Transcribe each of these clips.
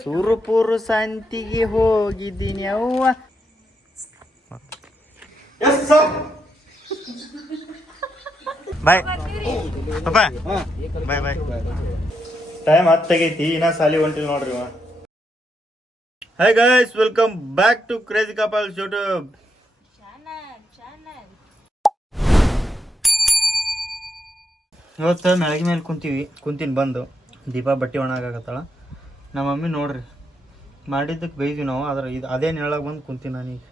ಸುರುಪುರು ಸಂತಿಗೆ ಹೋಗಿದ್ದೀನಿ ಅವ್ವ. ಬಾಯ್ ಪಪ್ಪ ಬಾಯ್ ಬಾಯ್ ಟೈಮ್ ಹತ್ತಾಗೈತಿ ಇನ್ನ ಸಾಲಿ ಹೊಂಟಿಲ್ ನೋಡ್ರಿ hi hi guys welcome back to crazy couples YouTube ಇವತ್ತು ಮೆಳಗಿ ಮೇಲೆ ಕುಂತೀವಿ ಕುಂತೀನಿ ಬಂದು. ದೀಪ ಬಟ್ಟೆ ಒಣಗಾಕತ್ತಾಳ. ನಮ್ಮ ಮಮ್ಮಿ ನೋಡ್ರಿ ಮಾಡಿದ್ದಕ್ಕೆ ಬೈದ್ವಿ ನಾವು, ಆದ್ರೆ ಇದು ಅದೇ ನೆಳಗೆ ಬಂದು ಕುಂತೀನಿ ನಾನೀಗ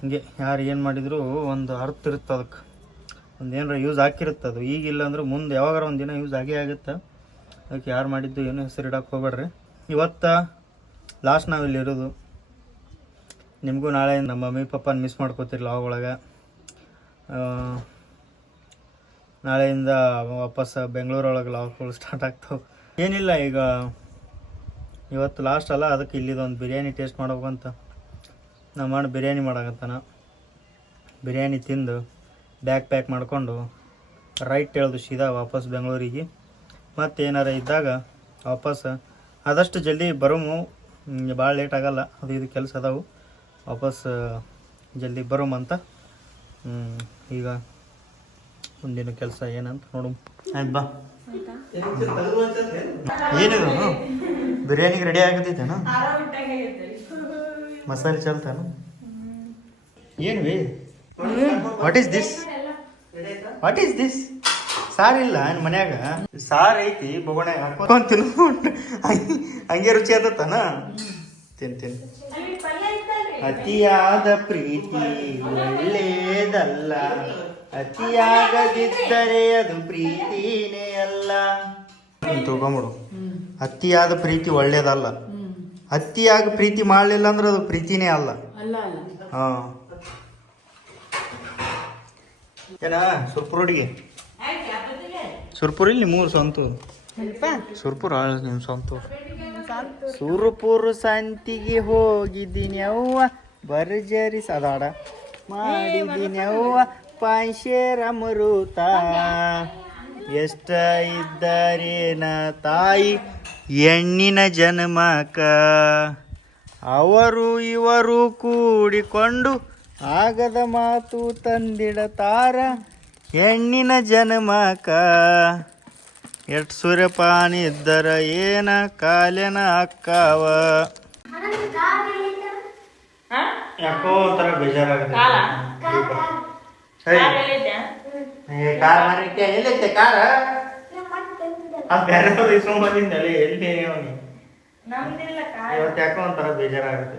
ಹಿಂಗೆ ಯಾರು ಏನು ಮಾಡಿದ್ರು ಒಂದು ಅರ್ಥ ಇರುತ್ತೆ ಅದಕ್ಕೆ ಒಂದು ಏನಾರ ಯೂಸ್ ಹಾಕಿರುತ್ತೆ ಅದು. ಈಗಿಲ್ಲ ಅಂದ್ರೆ ಮುಂದೆ ಯಾವಾಗಾರ ಒಂದು ದಿನ ಯೂಸ್ ಆಗೇ ಆಗುತ್ತೆ. ಅದಕ್ಕೆ ಯಾರು ಮಾಡಿದ್ದು ಏನು ಹೆಸರು ಇಡಕ್ಕೆ ಹೋಗ್ಬೇಡ್ರಿ. ಇವತ್ತು ಲಾಸ್ಟ್ ನಾವಿಲ್ಲಿ ಇರೋದು. ನಿಮಗೂ ನಾಳೆ ನಮ್ಮ ಮಮ್ಮಿ ಪಪ್ಪನ ಮಿಸ್ ಮಾಡ್ಕೋತಿರಲ್ಲ ಅವಾಗೊಳಗೆ ನಾಳೆಯಿಂದ ವಾಪಸ್ ಬೆಂಗಳೂರೊಳಗೆ ಲಾಕ್ಗಳು ಸ್ಟಾರ್ಟ್ ಆಗ್ತಾವೆ. ಏನಿಲ್ಲ ಈಗ. ಇವತ್ತು ಲಾಸ್ಟ್ ಅಲ್ಲ ಅದಕ್ಕೆ ಇಲ್ಲಿದೊಂದು ಬಿರಿಯಾನಿ ಟೇಸ್ಟ್ ಮಾಡ್ಬೇಕಂತ. ನಮ್ಮ ಅಣ್ಣ ಬಿರಿಯಾನಿ ಮಾಡಕತ್ತಾನ ಬಿರಿಯಾನಿ ತಿಂದು ಬ್ಯಾಗ್ ಪ್ಯಾಕ್ ಮಾಡಿಕೊಂಡು ರೈಟ್ ಹೇಳ್ದು ಸೀದಾ ವಾಪಸ್ ಬೆಂಗಳೂರಿಗೆ. ಮತ್ತು ಏನಾರ ಇದ್ದಾಗ ವಾಪಸ್ ಆದಷ್ಟು ಜಲ್ದಿ ಬರೋಮು. ಭಾಳ ಲೇಟ್ ಆಗಲ್ಲ ಅದು ಇದು ಕೆಲಸ ಅದಾವು. ವಾಪಸ್ ಜಲ್ದಿ ಬರೋಮಂತ ಅಂತ. ಈಗ ಮುಂದಿನ ಕೆಲಸ ಏನಂತ ನೋಡು ಆಯ್ತು ಬಾ. ಏನಿದು? ಬಿರಿಯಾನಿಗೆ ರೆಡಿ ಆಗತೈತೇನು ಮಸಾಲೆ ಚಲ್ತಾನು ಏನು B what is this what is this sir ಇಲ್ಲ ಮನ್ಯಾಗ? ಸಾರ್ ಐತಿ ಬೊಗಣೆ ಹಾಕೊಂಡ್ ತಿನ್ಕೊಂಡು ಹಂಗೆ ರುಚಿ ಆದತ್ತಾನ ತಿನ್? ತಿನ್ ಅತಿಯಾದ ಪ್ರೀತಿ ಒಳ್ಳೇದಲ್ಲ. ಅತಿಯಾಗದಿದ್ದರೆ ಅದು ಪ್ರೀತಿನೇ ಅಲ್ಲ. ತಗೊಂಬಿಡು. ಅತಿಯಾದ ಪ್ರೀತಿ ಒಳ್ಳೇದಲ್ಲ. ಅತಿಯಾಗಿ ಪ್ರೀತಿ ಮಾಡಲಿಲ್ಲ ಅಂದ್ರೆ ಅದು ಪ್ರೀತಿನೇ ಅಲ್ಲ. ಹಾ. ಏನ ಸುರ್ಪುರಡಿಗೆ ಸುರ್ಪುರ ಇಲ್ಲಿ ಮೂರು ಸ್ವಂತ ಸುರ್ಪುರ ನಿಮ್ಮ ಸ್ವಂತ ಸುರ್ಪುರ ಸಂತಿಗೆ ಹೋಗಿದ್ದೀನಿ ಅವ್ವ ಬರ್ಜರಿ ಸದಾಡ ಮಾಡಿದ್ದೀನಿ ಅವ್ವ ಪಾಂಶೇರ ಮರುತ ಎಷ್ಟ ಇದ್ದರೇನ ತಾಯಿ? ಹೆಣ್ಣಿನ ಜನ್ಮಕ. ಅವರು ಇವರು ಕೂಡಿಕೊಂಡು ಆಗದ ಮಾತು ತಂದಿಡತಾರ ಹೆಣ್ಣಿನ ಜನ್ಮಕ. ಎಟ್ ಸೂರ್ಯಪಾನ ಇದ್ದರ ಏನ ಕಾಲಿನ ಅಕ್ಕವ? ಯಾಕೋ ಒಂಥರ ಬೇಜಾರಾಗುತ್ತೆ. ಏ, ಕಾರ್ ಮಾರಿಕೆ ಎಲ್ಲೈತೆ ಕಾರ ಆ ಬೇರೆ ಇಸ್ಕೊಂಬಂದಿದ್ದೆ ಅಲ್ಲಿ ಎಲ್ಲಿ ಅವನಿ? ಇವತ್ತು ಯಾಕೋ ಒಂಥರ ಬೇಜಾರಾಗುತ್ತೆ.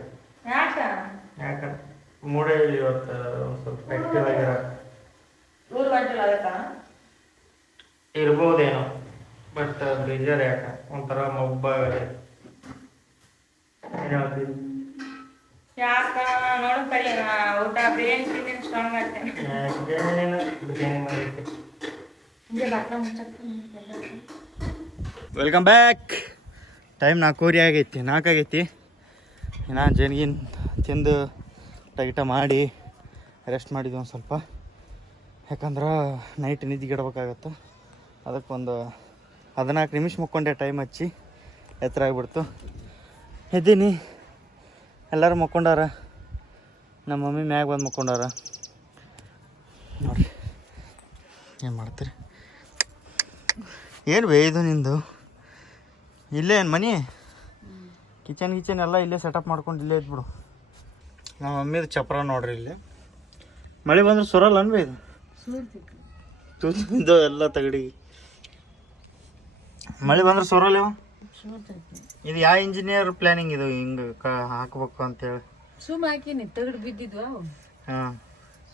ಯಾಕಂದ್ರೆ ಮೂಡೇ ಇವತ್ತು ಸ್ವಲ್ಪ ಆಕ್ಟಿವ್ ಆಗಿರೋ. ಇರ್ಬೋದೇನೋ ಬಟ್ ಬೇಜಾರು ಯಾಕ? ಒಂಥರ ಮೊಬ್ಬ ಏನ್ ಹೇಳ್ತೀವಿ ಯಾಕ? ನೋಡು ಕಡಿ ಊಟ ಬಿರಿಯಾನಿ ಸ್ಟ್ರಾಂಗ್ ಆಗ್ತೇನೆ. ವೆಲ್ಕಮ್ ಬ್ಯಾಕ್ ಟೈಮ್ ನಾಲ್ಕೂವರೆ ಆಗೈತಿ ನಾಲ್ಕಾಗೈತಿ ನಾನು ಜನಗಿನ ತಿಂದು ಟೈಟ ಮಾಡಿ ರೆಸ್ಟ್ ಮಾಡಿದ್ವಿ ಒಂದು ಸ್ವಲ್ಪ. ಯಾಕಂದ್ರೆ ನೈಟ್ ನಿದ್ದಿಗಿಡ್ಬೇಕಾಗತ್ತೆ. ಅದಕ್ಕೊಂದು ಹದಿನಾಲ್ಕು ನಿಮಿಷ ಮುಕ್ಕೊಂಡೆ ಟೈಮ್ ಹಚ್ಚಿ ಎತ್ತರ ಆಗಿಬಿಡ್ತು. ಎದ್ದೀನಿ. ಎಲ್ಲರೂ ಮಕ್ಕೊಂಡಾರ? ನಮ್ಮ ಮಮ್ಮಿ ಮ್ಯಾಗ ಬಂದು ಮಕ್ಕೊಂಡಾರ? ನೋಡ್ರಿ. ಏನು ಮಾಡ್ತೀರಿ? ಏನು ಬೇ ಇದು ನಿಂದು? ಇಲ್ಲೇ ಏನು ಮನಿ? ಕಿಚನ್ ಕಿಚನ್ ಎಲ್ಲ ಇಲ್ಲೇ ಸೆಟಪ್ ಮಾಡ್ಕೊಂಡು ಇಲ್ಲೇ ಇದ್ಬಿಡು. ನಮ್ಮ ಮಮ್ಮಿದು ಚಪ್ರ ನೋಡ್ರಿ ಇಲ್ಲಿ. ಮಳೆ ಬಂದ್ರೆ ಸುರಲ್ಲ ಅನ್ಬೇ ಇದು? ತುಂಬ ಎಲ್ಲ ತಗಡಿ. ಮಳೆ ಬಂದ್ರೆ ಸುರಲ್ಲ ಇವ? ಇದು ಯಾವ ಇಂಜಿನಿಯರ್ ಪ್ಲಾನಿಂಗ್ ಇದು? ಹಿಂಗೆ ಹಾಕಬೇಕು ಹಾಕ್ಬೇಕು ಅಂತೇಳಿ. ಸುಮ್ ಹಾಕಿನಿ ತಗಡ್ ಬಿದ್ದಿದ್ವಾ? ಹಾಂ.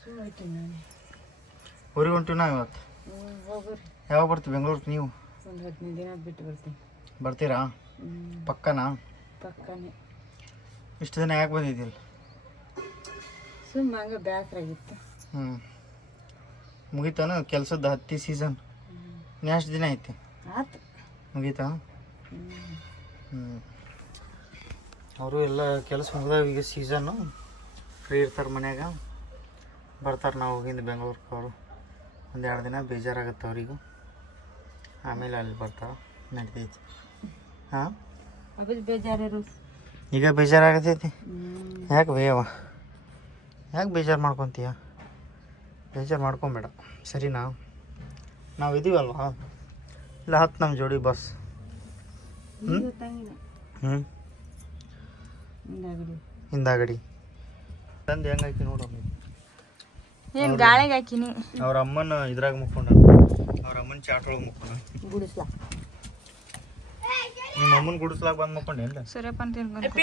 ಸುಮ್ ಹಾಕಿನಿ ಊರಿಗೆ ಹೊಂಟಿವಿ ನಾವು ಇವತ್ತು. ಯಾವಾಗ ಬರ್ತೀವಿ ಬೆಂಗಳೂರಿಗೆ ನೀವು? ಒಂದು ಹದಿನೈದು ದಿನ ಬಿಟ್ಟು ಬರ್ತೀನಿ. ಬರ್ತೀರಾ? ಪಕ್ಕನಾ? ಪಕ್ಕನೇ. ಇಷ್ಟು ದಿನ ಯಾಕೆ ಬಂದಿದ್ದಿಲ್ಲ ಸುಮ್ ಹಂಗ ಹ್ಞೂ ಮುಗೀತಾನ ಕೆಲಸದ ಹತ್ತಿ ಸೀಸನ್ ಎಷ್ಟು ದಿನ ಐತಿ? ಆತು. ಮುಗೀತಾ? ಹ್ಞೂ ಅವರು ಎಲ್ಲ ಕೆಲಸ ಮುಗಿದಾಗ ಈಗ ಸೀಸನ್ನು ಫ್ರೀ ಇರ್ತಾರೆ ಮನ್ಯಾಗ. ಬರ್ತಾರೆ ನಾವು ಹೋಗಿಂದ ಬೆಂಗಳೂರಿಗೆ ಅವರು. ಒಂದು ಎರಡು ದಿನ ಬೇಜಾರಾಗುತ್ತೆ ಅವರಿಗೂ. ಆಮೇಲೆ ಅಲ್ಲಿ ಬರ್ತಾವ ನಡ್ದೈತಿ. ಹಾಂ? ಬೇಜಾರಿರು ಈಗ ಬೇಜಾರಾಗತೈತಿ? ಯಾಕೆ ಬೇಯವ ಯಾಕೆ ಬೇಜಾರು ಮಾಡ್ಕೊತೀಯ? ಬೇಜಾರು ಮಾಡ್ಕೊಬೇಡ. ಸರಿನಾ? ನಾವು ಇದೀವಲ್ವಾ? ಇಲ್ಲ ಹತ್ತು ನಮ್ಮ ಜೋಡಿ ಬಸ್. ಹ್ಞೂ ಹ್ಞೂ ಹಿಂದಾಗಡಿ. ತಂದು ಹೆಂಗಾಕಿ ನೋಡು ಏನ್ ಗಾಳಿಗೆ ಹಾಕಿನಿ? ಅವ್ರ ಅಮ್ಮನ ಇದ್ರಾಗ ಮುಕ್ಕೊಂಡ ಅವ್ರ ಅಮ್ಮನ ಚಾಟ್ ಒಳಗೆ ಮುಕ್ಕೊಂಡ ಗುಡಿಸ್ಲಾ. ನಿಮ್ಮ ಅಮ್ಮನ ಗುಡಿಸ್ಲಾಗ ಬಂದು ಮುಕ್ಕೊಂಡೇನ್ಲ ಸೂರ್ಯಪಾನ ಸರಿಯಪ್ಪ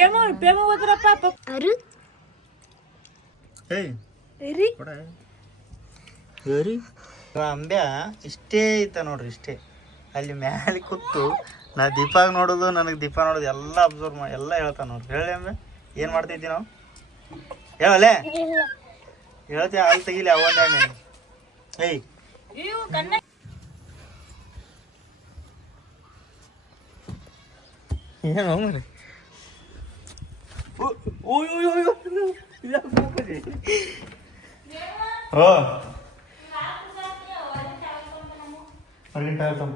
ಏಯ್. ಕೊಡ. ಏರಿ ಅಂಬ್ಯ ಇಷ್ಟೇ ಐತ ನೋಡ್ರಿ ಇಷ್ಟೇ. ಅಲ್ಲಿ ಮ್ಯಾಲೆ ಕೂತು ನಾ ದೀಪಾಗ ನೋಡೋದು ನನಗೆ ದೀಪ ನೋಡೋದು ಎಲ್ಲ ಅಬ್ಸರ್ವ್ ಮಾಡಿ ಎಲ್ಲ ಹೇಳ್ತಾನೆ ನೋಡ್ರಿ. ಹೇಳಿ ಅಂಬೆ ಏನು ಮಾಡ್ತಿದ್ದಿ ನಾವು? ಹೇಳಲೆ? ಹೇಳ್ತೀಯ ಅಲ್ಲಿ ತೆಗಿಲಿ ಅವೊಂದ ಏಯ್. ಏನು ಮರಿ ಓ ಹೊರಗಿನ ಟೈರ್ ತಂಬ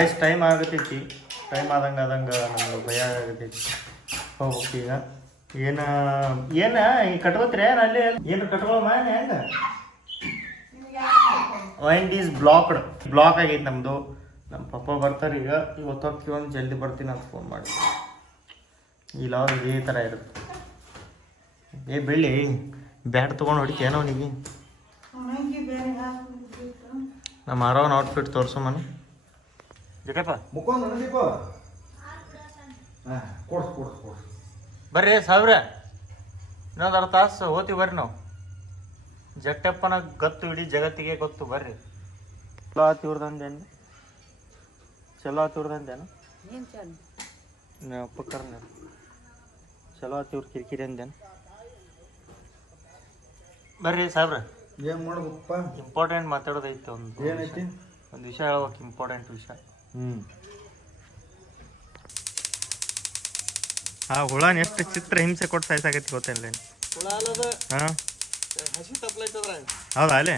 ಗೈಸ್ ಟೈಮ್ ಆಗತೈತಿ. ಟೈಮ್ ಆದಂಗೆ ಆದಂಗೆ ನಮ್ಗೆ ಭಯ ಆಗತೈತಿ. ಹೋಗ್ಬೇಕು ಈಗ. ಏನ ಏನ ಈಗ ಕಟ್ಕೋತ್ರಿ ಏನು ಅಲ್ಲಿ ಏನು ಕಟ್ಕೊಳಮ್ಮ ಹೆಂಗ? ಮೈಂಡ್ ಈಸ್ ಬ್ಲಾಕ್ಡ್ ಬ್ಲಾಕ್ ಆಗೈತೆ ನಮ್ಮದು ನಮ್ಮ ಪಪ್ಪ ಬರ್ತಾರೆ ಈಗ. ಇವತ್ತು ಒಂದು ಜಲ್ದಿ ಬರ್ತೀನಿ ಅಂತ ಫೋನ್ ಮಾಡಿ ಇಲ್ಲ ಇದೇ ಥರ ಇರುತ್ತೆ. ಏ ಬೆಳ್ಳಿ ಬ್ಯಾಟ್ ತೊಗೊಂಡು ಹೊಡಿತೀಯ ಅವನಿಗೆ? ನಮ್ಮ ಆರೋನ್ ಔಟ್ಫಿಟ್ ತೋರಿಸು ಮನೆ. ಜಗಪ್ಪ ಮುಖಂಡ್ ನಡೀಪ ಹಾಂ ಕೊಡ್ಸ್ ಕೊಡ್ಸ್ ಕೊಡ್ಸ್. ಬರ್ರಿ ಸಾವಿರ ಇನ್ನೊಂದು ಅರ್ಧ ತಾಸು ಹೋಗ್ತೀವಿ ಬರ್ರಿ ನಾವು. ಜಟ್ಟಪ್ಪನ ಗತ್ತು ಇಡೀ ಜಗತ್ತಿಗೆ ಗೊತ್ತು ಬರ್ರಿ. ಚಲೋ ಆತು ಇವ್ರದಂದೇನು ಚಲೋ ಆತು ಇವ್ರದಂದೇನು ನೀವು ಪಕ್ಕರ್ನ ಚಲೋ ಆತು ಇವ್ರ ಕಿರಿಕಿರಿ ಅಂದೇನು ಬರ್ರಿ ಸಾಬ್ರ ಏನು ಮಾಡ್ಬೇಕಪ್ಪ? ಇಂಪಾರ್ಟೆಂಟ್ ಮಾತಾಡೋದೈತೆ ಒಂದು ಏನೈತಿ? ಒಂದು ವಿಷಯ ಹೇಳ್ಬೇಕು ಇಂಪಾರ್ಟೆಂಟ್ ವಿಷಯ. ಆ ಹುಳನ್ ಎಷ್ಟು ಚಿತ್ರ ಹಿಂಸೆ ಕೊಟ್ಟು ಸಾಯ್ಸಾಕೈತಿ ಗೊತ್ತಿಲ್ಲ ಹಾಂ? ಹೌದಾ ಅಲ್ಲೇ?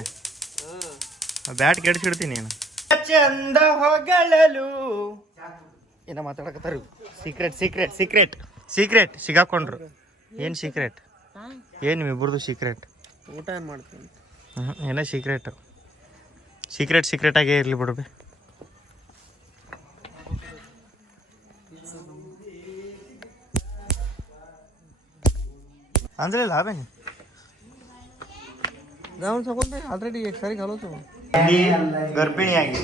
ಬ್ಯಾಟ್ ಕೆಡ್ಸಿಡ್ತೀನಿ ನೀನು. ಚಂದ ಹೊಗಳಲು. ಏನ ಮಾತಾಡಕತ್ತಾರ ಸೀಕ್ರೆಟ್ ಸೀಕ್ರೆಟ್ ಸೀಕ್ರೆಟ್ ಸೀಕ್ರೆಟ್ ಸಿಗಾಕೊಂಡ್ರು. ಏನು ಸೀಕ್ರೆಟ್ ಏನು ಇಬ್ಬರದು ಸೀಕ್ರೆಟ್ ಊಟ ಏನು ಮಾಡ್ತೀನಿ ಏನೋ ಸೀಕ್ರೆಟ್ ಸೀಕ್ರೆಟ್ ಸೀಕ್ರೆಟಾಗೇ ಇರಲಿ ಬಿಡ್ಬಿ ಅಂದ್ರೆ ಲಾಭ ನಾವು ತಗೊಂಡೆ ಆಲ್ರೆಡಿ ಸರಿ ಕಲೋತು. ಗರ್ಭಿಣಿಯಾಗಿ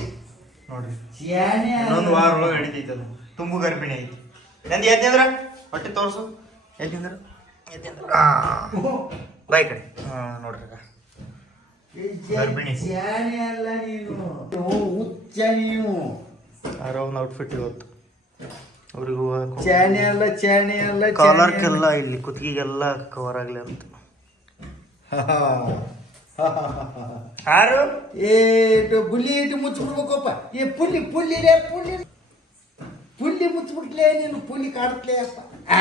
ನೋಡ್ರಿ. ಇನ್ನೊಂದು ವಾರ ಒಳಗೆ ಹಿಡಿತೈತೆ ಅದು ತುಂಬು ಗರ್ಭಿಣಿ ಐತಿ ನಂದು ಎದ್ದಂದ್ರ ಹೊಟ್ಟೆ ತೋರ್ಸು. ಎದ್ದಂದ್ರ ಎದ್ದಂದ್ರ ಬಾಯ್ ಕಡೆ. ಹಾಂ ನೋಡ್ರಿ ಅಕ್ಕ. ಗರ್ಭಿಣಿ. ಅಲ್ಲ ನೀನು. ಹುಚ್ಚ ನೀವು ಒಂದು ಔಟ್ಫಿಟ್ ಇವತ್ತು. ಅವ್ರಿಗೆ ಚಾನೆ ಅಲ್ಲ ಚಾನೆ ಅಲ್ಲ ಕಾಲರ್ಕೆಲ್ಲ ಇಲ್ಲಿ ಕುತ್ತಿಗೆಗೆಲ್ಲ ಕವರ್ ಆಗಲಿ ಅಂತ. ಯಾರು? ಏ ಬುಲ್ಲಿ ಇಟ್ಟು ಮುಚ್ಚಿಬಿಡ್ಬೇಕಪ್ಪ. ಏ ಪುಲ್ಲಿ ಪುಲ್ಲಿ ರೇ ಪುಲ್ಲಿ. ಪುಲ್ಲಿ ಮುಚ್ಚಿಬಿಟ್ಲೆ ನೀನು ಪುಲ್ಲಿ ಕಾಡತ್ಲೆ ಅಪ್ಪ. ಆ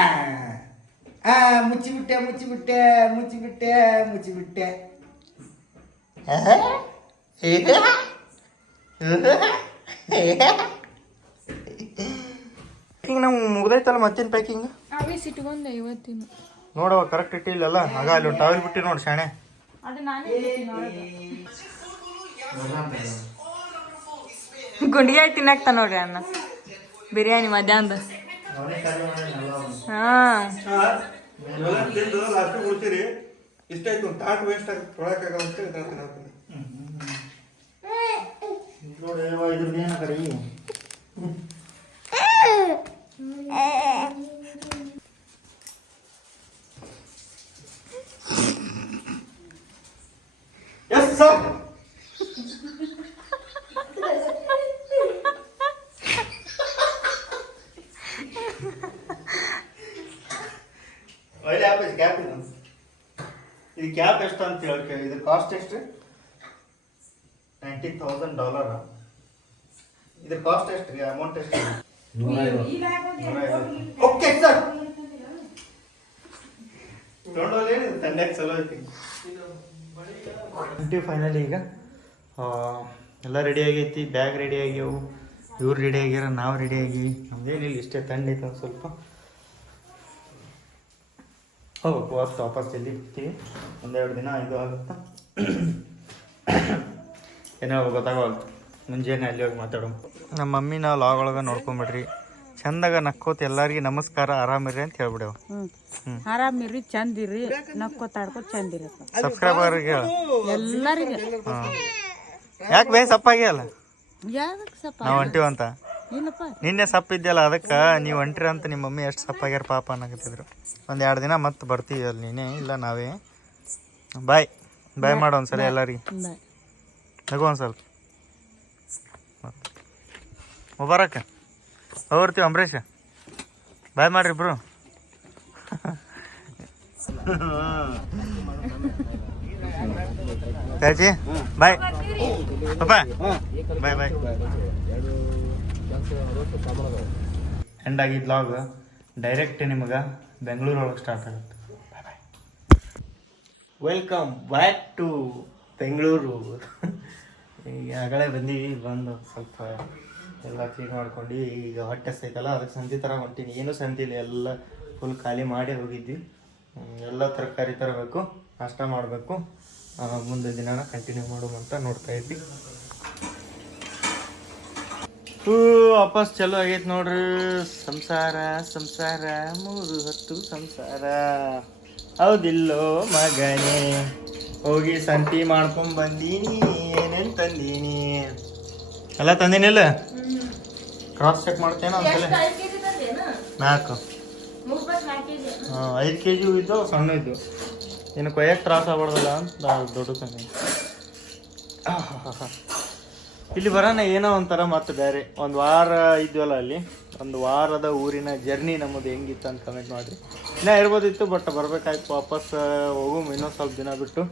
ಆ ಮುಚ್ಚಿಬಿಟ್ಟೆ ಮುಚ್ಚಿಬಿಟ್ಟೆ ಮುಚ್ಚಿಬಿಟ್ಟೆ ಮುಚ್ಚಿಬಿಟ್ಟೆ. ಈಗ ನಮ್ಗೆ ಮುಗ್ದೈತಲ್ಲ ಮತ್ತೇನು ಪ್ಯಾಕಿಂಗ್ ಇಟ್ಕೊಂಡೆ ಇವತ್ತಿನ. ನೋಡವ ಕರೆಕ್ಟ್ ಇಟ್ಟಿಲ್ಲಲ್ಲ? ಆಗ ಅಲ್ಲಿ ಒಂದು ಟವೆಲ್ ಬಿಟ್ಟು ನೋಡಿ ಶಾಣೆ. ಅದು ನಾನೇ ಗುಂಡಿಗೆ ತಿನ್ನಕ್ತ ನೋಡ್ರಿ ಅಣ್ಣ. ಬಿರಿಯಾನಿ ಮಧ್ಯಾಹ್ನದ. ಹಾ. ಇಷ್ಟ ಆಯ್ತು ತಾಟ್ ವೇಸ್ಟ್ ಆಗಿ ತೊಳಕಾಗಲ್ಲ ಅಂತ ಹೇಳ್ತೀನಿ ನೋಡಿ ಇದ್ರದ್ದು ಏನು ಕರಿ ಎಸ್ ಸರ್ ಒಳ್ಳೆ ಆ್ಯಪ್ ಇದೆ ಕ್ಯಾಪ್ ಇದು ಇದು ಕ್ಯಾಪ್ ಎಷ್ಟು ಅಂತ ಹೇಳಕ್ಕೆ ಇದು ಕಾಸ್ಟ್ ಎಷ್ಟು? ನೈಂಟಿ ತೌಸಂಡ್ ಡಾಲರ್ ಇದ್ರ ಕಾಸ್ಟ್ ಎಷ್ಟು? ರೀ ಅಮೌಂಟ್ ಎಷ್ಟು? ಓಕೆ ಸರ್ ತಂಡ್ಯಾಗ ಚಲೋ ಐತಿ. ಫೈನಲಿ ಈಗ. ಆ, ಎಲ್ಲ ರೆಡಿ ಆಗೈತಿ. ಬ್ಯಾಗ್ ರೆಡಿ ಆಗ್ಯಾವು. ಇವ್ರು ರೆಡಿ ಆಗ್ಯಾರ ನಾವು ರೆಡಿ ಆಗಿ. ನಮ್ದೇನಿಲ್ಲ ಇಷ್ಟೇ ತಂಡ ಐತೆ ಒಂದು ಸ್ವಲ್ಪ. ಹೋಗ್ಬೇಕು ವಾಪಸ್ ವಾಪಸ್ ಜಲ್ದಿ ಬರ್ತೀವಿ ಒಂದೆರಡು ದಿನ ಇದು ಆಗುತ್ತಾ? ಏನೋ ಗೊತ್ತಾಗವಲ್ತು ಮುಂಜಾನೆ ಅಲ್ಲಿ ಹೋಗಿ ಮಾತಾಡೋ. ನಮ್ಮ ಮಮ್ಮಿನ ಲಾಗ್ ಒಳಗೆ ನೋಡ್ಕೊಂಬಿಡ್ರಿ. ಚಂದಾಗ ನಕ್ಕೋತ ಎಲ್ಲರಿಗೆ ನಮಸ್ಕಾರ ಆರಾಮಿರಿ ಅಂತ ಹೇಳ್ಬಿಡೇವು ಹ್ಮ್. ಆರಾಮಿರಿ ಚಂದಿರಿ ನಕ್ಕೋತಾಡ್ಕೋ ಚಂದಿರಿ ಸಬ್ಸ್ಕ್ರೈಬರ್ಗೆ ಹೇಳ. ಎಲ್ಲರಿಗೆ. ಯಾಕೆ ಸಪ್ಪಾಗಿ ಅಲ್ಲ? ನಾವು ಹೊಂಟಿವಂತ. ನಿನ್ನೆ ಸಪ್ಪಿದ್ಯಲ್ಲ ಅದಕ್ಕೆ ನೀವು ಹೊಂಟ್ರಿ ಅಂತ ನಿಮ್ಮ ಮಮ್ಮಿ ಎಷ್ಟು ಸಪ್ಪಾಗ್ಯಾರ ಪಾಪ ಅನ್ನಕತ್ತಿದ್ರು. ಒಂದು ಎರಡು ದಿನ ಮತ್ತೆ ಬರ್ತೀವಿ ಅಲ್ಲಿ ನೀನೇ ಇಲ್ಲ ನಾವೇ. ಬಾಯ್ ಬಾಯ್ ಮಾಡೋ ಒಂದ್ಸಲ ಎಲ್ಲರಿಗೆ. ನಗು ಒಂದು ಸ್ವಲ್ಪ ಮುಬಾರಕ್. ಹೋಗ್ತೀವಿ ಅಂಬರೀಷ. ಬಾಯ್ ಮಾಡ್ರಿ ಇಬ್ರು. Bye. Bye bye bye. End ಆಗಿ ಬ್ಲಾಗ್ ಡೈರೆಕ್ಟ್ ನಿಮಗೆ ಬೆಂಗಳೂರು ಒಳಗೆ ಸ್ಟಾರ್ಟ್ ಆಗುತ್ತೆ ವೆಲ್ಕಮ್ ಬ್ಯಾಕ್ ಟು ಬೆಂಗಳೂರು ಈಗ ಆಗಲೇ ಬಂದೀವಿ, ಬಂದು ಸ್ವಲ್ಪ ಎಲ್ಲ ಕ್ಲೀನ್ ಮಾಡ್ಕೊಂಡು ಈಗ ಹೊಟ್ಟೆ ಸೈಕಲ್ಲ ಅದಕ್ಕೆ ಸಂತಿ ಥರ ಹೊಂಟೀನಿ ಏನೂ ಸಂತಿ ಇಲ್ಲ, ಎಲ್ಲ ಫುಲ್ ಖಾಲಿ ಮಾಡಿ ಹೋಗಿದ್ವಿ. ಎಲ್ಲ ತರಕಾರಿ ತರಬೇಕು, ನಾಷ್ಟ ಮಾಡಬೇಕು. ಮುಂದೆ ದಿನಾನ ಕಂಟಿನ್ಯೂ ಮಾಡುವಂತ ನೋಡ್ತಾ ಇದ್ವಿ. ಹೂ ವಾಪಸ್ ಚಲೋ ಆಗೈತೆ ನೋಡ್ರಿ. ಸಂಸಾರ ಸಂಸಾರ ಮೂರು ಹತ್ತು ಸಂಸಾರ. ಹೌದಿಲ್ಲೋ ಮಗನೇ ಹೋಗಿ ಸಂತಿ ಮಾಡ್ಕೊಂಡ್ ಬಂದೀನಿ ಏನೇನ್ ತಂದೀನಿ? ಅಲ್ಲ ತಂದೀನಿಲ್ಲ ಕ್ರಾಸ್ ಚೆಕ್ ಮಾಡ್ತೇನ ಒಂದ್ಸಲ ನಾಲ್ಕು. ಹಾಂ ಐದು ಕೆ ಜಿ ಇದ್ದು ಸಣ್ಣ ಇದ್ದು ಇನ್ನು ಕೊಯ್ಯಕ್ಕೆ ತ್ರಾಸ ಆಗ್ಬಾರ್ದಲ್ಲ ಅಂತ ದೊಡ್ಡ ತಂದೀನಿ ಇಲ್ಲಿ ಬರೋಣ ಏನೋ ಒಂಥರ ಮತ್ತೆ ಬೇರೆ. ಒಂದು ವಾರ ಇದ್ವಲ್ಲ ಅಲ್ಲಿ, ಒಂದು ವಾರದ ಊರಿನ ಜರ್ನಿ ನಮ್ಮದು ಹೆಂಗಿತ್ತು ಅಂತ ಕಮೆಂಟ್ ಮಾಡಿರಿ ಇನ್ನೂ ಇರ್ಬೋದಿತ್ತು ಬಟ್ ಬರಬೇಕಾಯ್ತು, ವಾಪಸ್ ಹೋಗು, ಇನ್ನೊಂದು ಸ್ವಲ್ಪ ದಿನ ಬಿಟ್ಟು.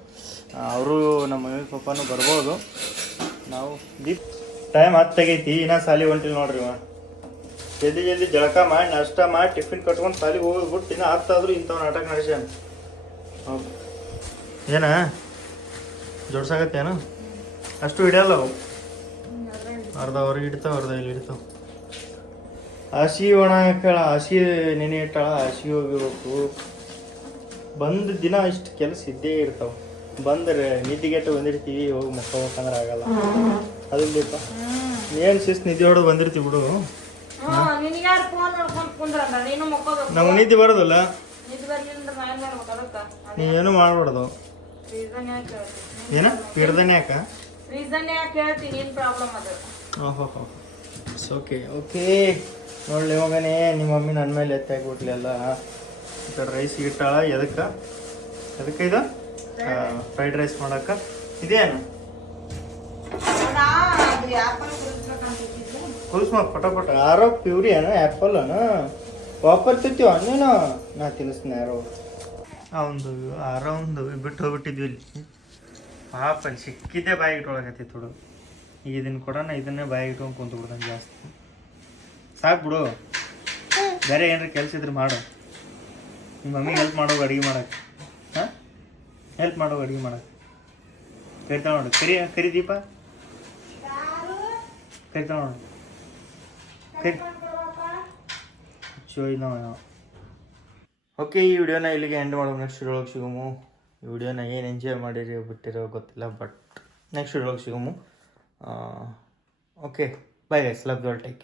ಅವರು ನಮ್ಮ ಮಮ್ಮಿ ಪಪ್ಪನೂ ಬರ್ಬೋದು. ನಾವು ದೀಪ್ ಟೈಮ್ ಹತ್ತು ತೆಗೈತಿ, ಇನ್ನೂ ಸಾಲಿ ಹೊಂಟಿಲ್ಲ ನೋಡ್ರಿ ಮಾ ಜಲ್ದಿ ಜಲ್ದಿ ಜಳಕ ಮಾಡಿ, ನಾಷ್ಟ ಮಾಡಿ, ಟಿಫಿನ್ ಕಟ್ಕೊಂಡು ಸಾಲಿಗೆ ಹೋಗ್ಬಿಟ್ಟು ಇನ್ನೂ ಹತ್ತಾದ್ರೂ ಇಂಥವ್ ನಾಟಕ ನಡೆಸ್ಯಾನ ಹೌದು. ಏನ? ಜೋಡ್ಸಾಗತ್ತೇನು? ಅಷ್ಟು ಹಿಡಿಯಲ್ಲ ಅವು. ಅರ್ಧ ಅವ್ರಿಗೆ ಇಡ್ತಾವ ಅರ್ಧ ಇಲ್ಲಿ ಇಡ್ತಾವ ಹಸಿ ಒಣ ಹಾಕಳ ಹಸಿ ನೆನೆ ಇಟ್ಟಾಳ ಹಸಿ ಹೋಗಿರ್ಬೇಕು ಬಂದ ದಿನ ಇಷ್ಟು ಕೆಲಸ ಇದ್ದೇ ಇರ್ತಾವ. ಬಂದ್ರೆ ನಿದ್ದೆಗೆಟ್ಟು ಬಂದಿರ್ತೀವಿ ಹೋಗಿ ಮಕ್ಕೋಬೇಕಂದ್ರೆ ಆಗಲ್ಲ. ಅದು ಬೇಕಾ. ಏನು ಶಿಸ್ತು ನಿದ್ದೆ ಹೊಡೆದು ಬಂದಿರ್ತೀವಿ ಬಿಡು. ನಮ್ಗೆ ನಿದ್ದೆ ಬರೋದಿಲ್ಲ. ನಿದ್ದೆ ಬರ್ಲಿಲ್ಲ ಅಂದ್ರೆ ನಾ ಏನ್ ಮಾಡ್ಬಾರ್ದು. ರೀಸನ್ ಯಾಕೆ ಏನ? ಹಿಡ್ದನೆ ಯಾಕ? ರೀಸನ್ ಯಾಕೆ ಹೇಳ್ತೀನಿ ಏನು ಪ್ರಾಬ್ಲಮ್ ಅದು. ಓಹೋ ಓಕೆ ಓಕೆ ನೋಡಲಿ ಹೋಗನೇ ನಿಮ್ಮ ಮಮ್ಮಿ ನನ್ನ ಮೇಲೆ ಎತ್ತಿ ಹಾಕ್ಬಿಟ್ಲಿ ಎಲ್ಲ ಈ ಕಡೆ ರೈಸ್ ಇಟ್ಟಾಳ ಎದಕ್ಕೆ? ಎದಕ್ಕೆ ಇದು? ಫ್ರೈಡ್ ರೈಸ್ ಮಾಡಕ್ಕ. ಇದೇನು? ಕುಲ್ಸ್ಮ ಪಟ ಪಟ. ಆರೋ ಪ್ಯೂರಿ ಏನು ಆ್ಯಪಲ್ ವಾಪರ್ ವಾಪರ್ತಿರ್ತೀವ ನೀನು ನಾ ತಿನ್ನಿಸ್ತೀನಿ ಯಾರೋ. ಅವಂದು ಆರೋ ಒಂದು. ಬಿಟ್ಟು ಹೋಗ್ಬಿಟ್ಟಿದ್ವಿ ಇಲ್ಲಿ. ಪಾಪ ಅಲ್ಲಿ ಸಿಕ್ಕಿದ್ದೆ ಬಾಯಿ ಇಟ್ಟೊಳಗತಿ ಹುಡು ಈಗ ಇದನ್ನ ಕೊಡೋಣ, ಇದನ್ನೇ ಬಾಯಿಗೆ ಇಟ್ಕೊಂಡು ಕುಂತು ಬಿಡ್ದಂಗೆ ಜಾಸ್ತಿ. ಸಾಕು ಬಿಡು. ಬೇರೆ ಏನಾರ ಕೆಲಸ ಇದ್ರೆ ಮಾಡು. ನಿಮ್ಮ ಮಮ್ಮಿಗೆ ಹೆಲ್ಪ್ ಮಾಡೋ ಅಡುಗೆ ಮಾಡಕ್ಕೆ ಹಾಂ? ಹೆಲ್ಪ್ ಮಾಡೋ ಅಡುಗೆ ಮಾಡಕ್ಕೆ ಕರಿತಾ ನೋಡು. ಕರಿ ಕರಿ ದೀಪ. ಕರಿತಾ ನೋಡು. ಕರಿ. ಚೋ ನೋ ಓಕೆ ಈ ವಿಡಿಯೋನ ಇಲ್ಲಿಗೆ ಎಂಡ್ ಮಾಡೋ ನೆಕ್ಸ್ಟ್ ವಿಡಿಯೋಗೆ ಸಿಗಮು. ಈ ವಿಡಿಯೋನ ಏನು ಎಂಜಾಯ್ ಮಾಡಿರಿ ಬಿಟ್ಟಿರೋ ಗೊತ್ತಿಲ್ಲ ಬಟ್ ನೆಕ್ಸ್ಟ್ ವಿಡಿಯೋಗೆ ಸಿಗಮು. Okay bye guys love you all take